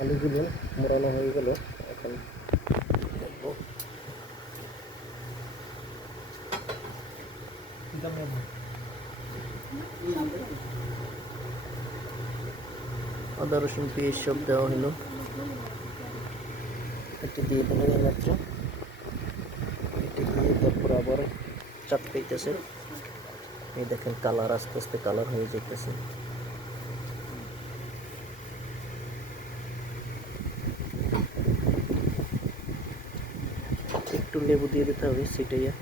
আলুগুলো মোড়ানো হয়ে গেল। এখন দেখবো আদা রসুন পেঁয়াজ সব দেওয়া হলো। একটু দিয়ে দিলেন এইমাত্র, একটু দিয়ে তারপর আবার চাটকাইতেছে। এই দেখেন কালার আস্তে আস্তে কালার হয়ে যাইতেছে। একটু লেবু দিয়ে দিতে হবে, সেটাইয়া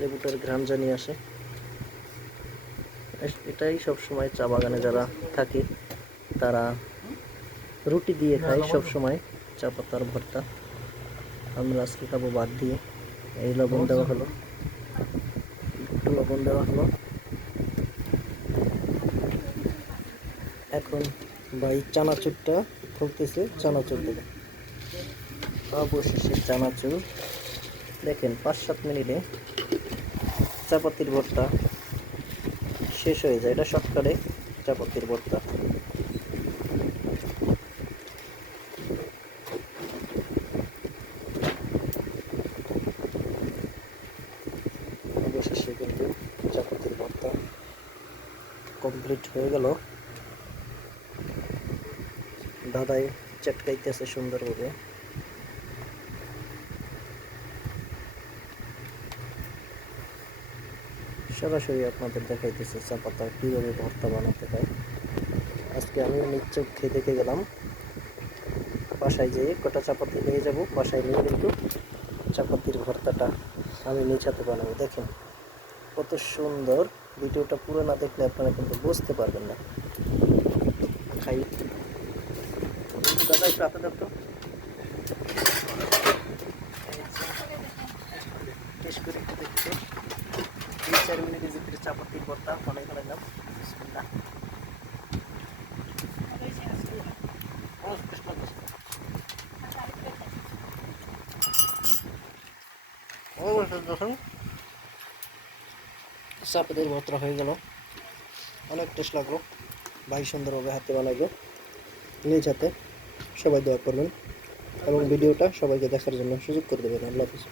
লেবুটার ঘ্রাণ জানিয়ে আসে। এটাই সব সময় চা বাগানে যারা থাকে তারা রুটি দিয়ে খায় সব সময়, চা পাতার ভর্তা। আমরা আজকে খাবো ভাত দিয়ে। এই লবণ দেওয়া হলো, একটু লবণ দেওয়া হলো। এখন ভাই চানাচুরটা খুলতেছে, চানাচুর দেবে। অবশেষে চানাচুর দেখেন 5-7 মিনিটে চাপাতির ভর্তা শেষ হয়ে যায়। এটা শর্টকাটে চাপাতির ভর্তা। অবশেষে কিন্তু চাপাতির ভর্তা কমপ্লিট হয়ে গেল। দাদাই চটকাইতেছে সুন্দরভাবে। সরাসরি আপনাদের দেখাইতেছে চা পাতা কীভাবে ভর্তা বানাতে হয়। আজকে আমি নিশ্চয় খেয়ে দেখে গেলাম, বাসায় যেয়ে কটা চাপাতি নিয়ে যাব। বাসায় নিয়ে কিন্তু চাপাতির ভর্তাটা আমি নিজ হাতে বানাবো। দেখেন কত সুন্দর। ভিডিওটা পুরো না দেখলে আপনারা কিন্তু বুঝতে পারবেন না। খাই দাদা, একটু আপনাদের তো টেস্ট করে একটু দেখতে। 3-4 মিনিটের ভিতরে চাপাতির ভর্তা অনেক নাম। চাপাতির ভর্তা হয়ে গেল, অনেক টেস্ট লাগলো। ভাই সুন্দরভাবে হাতে বানাইলো নিজ হাতে। সবাই দোয়া করবেন এবং ভিডিওটা সবাইকে দেখার জন্য সুযোগ করে দেবেন। আল্লাহ হাফেজ।